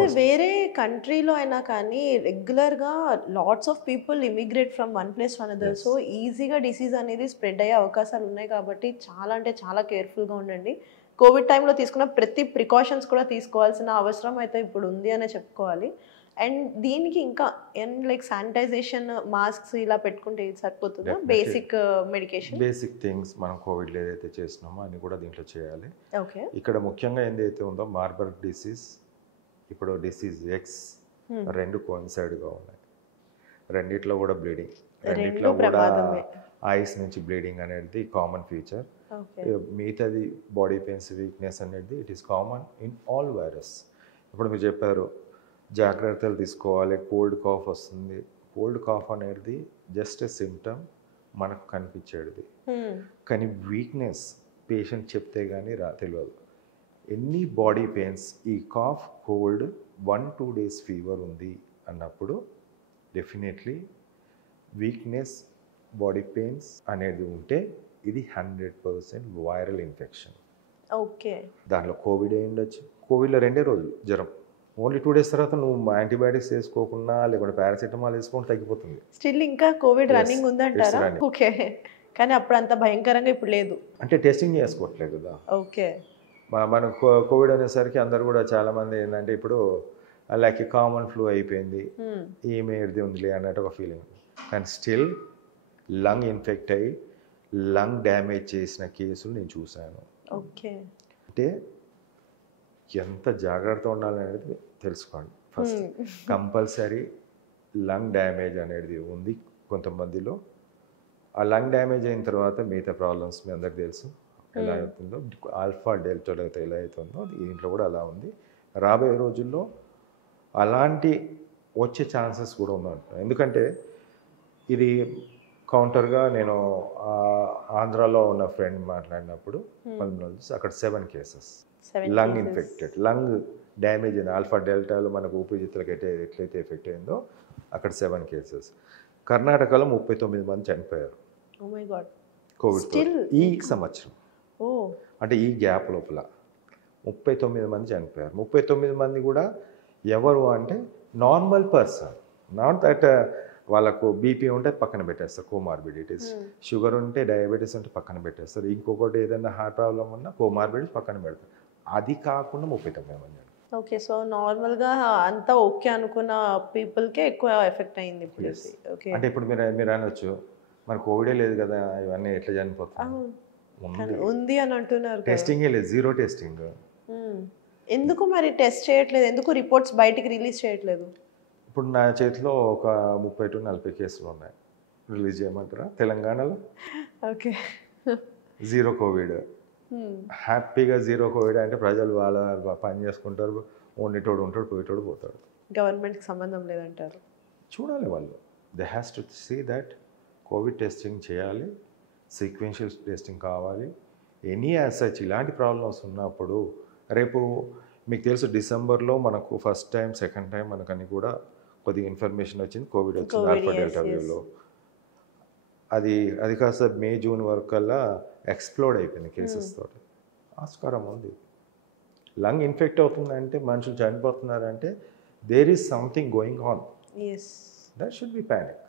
అయితే వేరే కంట్రీలో అయినా కానీ రెగ్యులర్‌గా lots of people immigrate from one place to another. Yes. So, ఈజీగా డిసీజ్ అనేది స్ప్రెడ్ అయ్యే అవకాశాలు ఉన్నాయి కాబట్టి చాలా అంటే చాలా కేర్‌ఫుల్‌గా ఉండండి. కోవిడ్ టైంలో తీసుకున్న ప్రతి ప్రికాషన్స్ కూడా తీసుకోవాల్సిన అవసరం అయితే ఇప్పుడు ఉంది అనే చెప్పుకోవాలి. అండ్ దీనికి ఇంకా లైక్ శానిటైజేషన్, మాస్క్స్ ఇలా పెట్టుకుంటే ఇది సరిపోతుందా? Definitely basic medication. Basic things మనం కోవిడ్లో ఏదైతే చేస్తున్నామో అన్ని కూడా దీంట్లో చేయాలి. ఓకే. ఇక్కడ ముఖ్యంగా ఏదైతే ఉందో మార్బర్గ్ డిసీజ్, ఇప్పుడు డిసీజ్ ఎక్స్ రెండు కోయిన్సైడ్గా ఉన్నాయి. రెండిట్లో కూడా బ్లీడింగ్, రెండిట్లో రెండు కూడా ప్రమాదమే. ఐస్ నుంచి బ్లీడింగ్ అనేది కామన్ ఫీచర్. ఓకే. మిగతాది బాడీ పెయిన్స్, వీక్నెస్ అనేది it is common in all virus. ఇప్పుడు మీరు చెప్పారు జాగ్రత్తలు తీసుకోవాలి, కోల్డ్ కాఫ్ వస్తుంది. కోల్డ్ కాఫ్ అనేది జస్ట్ ఎ సిమ్టమ్, మనకు కనిపించేది. కానీ వీక్నెస్ పేషెంట్ చెప్తే కానీ తెలియదు. ఎన్ని బాడీ పెయిన్స్, ఈ కాఫ్, కోల్డ్, 1-2 days ఫీవర్ ఉంది అన్నప్పుడు డెఫినెట్లీ వీక్నెస్, బాడీ పెయిన్స్ అనేది ఉంటే ఇది 100% వైరల్ ఇన్ఫెక్షన్. ఓకే. దాంట్లో కోవిడ్ అయి ఉండొచ్చు. కోవిడ్లో 2 రోజులు జ్వరం, ఓన్లీ 2 days తర్వాత నువ్వు యాంటీబయాటిక్స్ వేసుకోకుండా లేకుంటే పారాసిటమాల్ వేసుకుంటే తగ్గిపోతుంది. స్టిల్ ఇంకా కోవిడ్ Yes, రన్నింగ్ ఉందంటారా? it's running. ఓకే. కానీ అప్పుడు అంత భయంకరంగా ఇప్పుడు లేదు. అంటే టెస్టింగ్ చేసుకోవట్లేదు కదా. ఓకే. మన కోవిడ్ అనేసరికి అందరు కూడా చాలామంది ఏంటంటే ఇప్పుడు లైక్ కామన్ ఫ్లూ అయిపోయింది, ఈమె ఏది ఉందిలే అన్నట్టు ఒక ఫీలింగ్. కానీ స్టిల్ లంగ్ ఇన్ఫెక్ట్ అయ్యి లంగ్ డ్యామేజ్ చేసిన కేసులు నేను చూశాను. ఓకే. అంటే ఎంత జాగ్రత్త ఉండాలనేది తెలుసుకోండి ఫస్ట్. కంపల్సరీ లంగ్ డ్యామేజ్ అనేది ఉంది కొంతమందిలో. ఆ లంగ్ డ్యామేజ్ అయిన తర్వాత మిగతా ప్రాబ్లమ్స్ మీ అందరికి తెలుసు ఎలా అవుతుందో. ఆల్ఫా డెల్టాలో అయితే ఎలా అవుతుందో దీంట్లో కూడా అలా ఉంది. రాబోయే రోజుల్లో అలాంటి వచ్చే ఛాన్సెస్ కూడా ఉన్నాయి. ఎందుకంటే ఇది కౌంటర్గా నేను ఆంధ్రాలో ఉన్న ఫ్రెండ్ మాట్లాడినప్పుడు అక్కడ 7 cases lung infected, lung damage అయింది. ఆల్ఫా డెల్టాలో మనకు ఊపిరితిత్తులకు ఎట్లయితే ఎఫెక్ట్ అయిందో అక్కడ 7 cases. కర్ణాటకలో 39 మంది చనిపోయారు కోవిడ్ ఈ సంవత్సరం. అంటే ఈ గ్యాప్ లోపల 39 మంది చనిపోయారు. 39 మంది కూడా ఎవరు అంటే నార్మల్ పర్సన్, నాట్ దట్ వాళ్ళకు బీపీ ఉంటే పక్కన పెట్టేస్తారు, కోమార్బిడిటీస్, షుగర్ ఉంటే, డయాబెటీస్ ఉంటే పక్కన పెట్టేస్తారు, ఇంకొకటి ఏదైనా హార్ట్ ప్రాబ్లం ఉన్నా కోమార్బిడిటీస్ పక్కన పెడతారు. అది కాకుండా 39 మంది. ఓకే. సో నార్మల్గా అంతా ఓకే అనుకున్న పీపుల్కే ఎక్కువ ఎఫెక్ట్ అయింది ఇప్పుడు. ఓకే. అంటే ఇప్పుడు మీరు అనొచ్చు మరి కోవిడే లేదు కదా ఇవన్నీ ఎట్లా చనిపోతుంది. ఉంది అని అంటున్నారు. టెస్టింగే లేదు, జీరో టెస్టింగ్. ఎందుకు మరి టెస్ట్ చేయట్లేదు? ఎందుకు రిపోర్ట్స్ బయటికి రిలీజ్ చేయట్లేదు? ఇప్పుడు నా చేతిలో ఒక 30-40 కేసులు ఉన్నాయి. రిలీజ్ చేయమంటారా తెలంగాణలో? ఓకే. జీరో కోవిడ్, హ్యాపీగా జీరో కోవిడ్ అంటే ప్రజలు వాళ్ళ పని చేసుకుంటారు, ఉండేటోడు ఉంటాడు, పోయేటోడు పోతాడు. గవర్నమెంట్కి సంబంధం లేదంటారు. చూడాలి వాళ్ళు. They has to see that Covid testing చేయాలి, సీక్వెన్షియల్ టెస్టింగ్ కావాలి. ఎనీ యాజ్ సచ్ ఇలాంటి ప్రాబ్లమ్స్ ఉన్నప్పుడు రేపు మీకు తెలుసు డిసెంబర్లో మనకు ఫస్ట్ టైం, సెకండ్ టైం మనకని కూడా కొద్దిగా ఇన్ఫర్మేషన్ వచ్చింది, కోవిడ్ వచ్చింది ఆల్ఫా డెల్టా వేవ్లో. అది కాస్త మే జూన్ వరకు కల్లా ఎక్స్ప్లోడ్ అయిపోయింది కేసెస్ తోటి. ఆస్కారం ఉంది. లంగ్ ఇన్ఫెక్ట్ అవుతుందంటే, మనుషులు చనిపోతున్నారంటే there is something going on. That should be panic.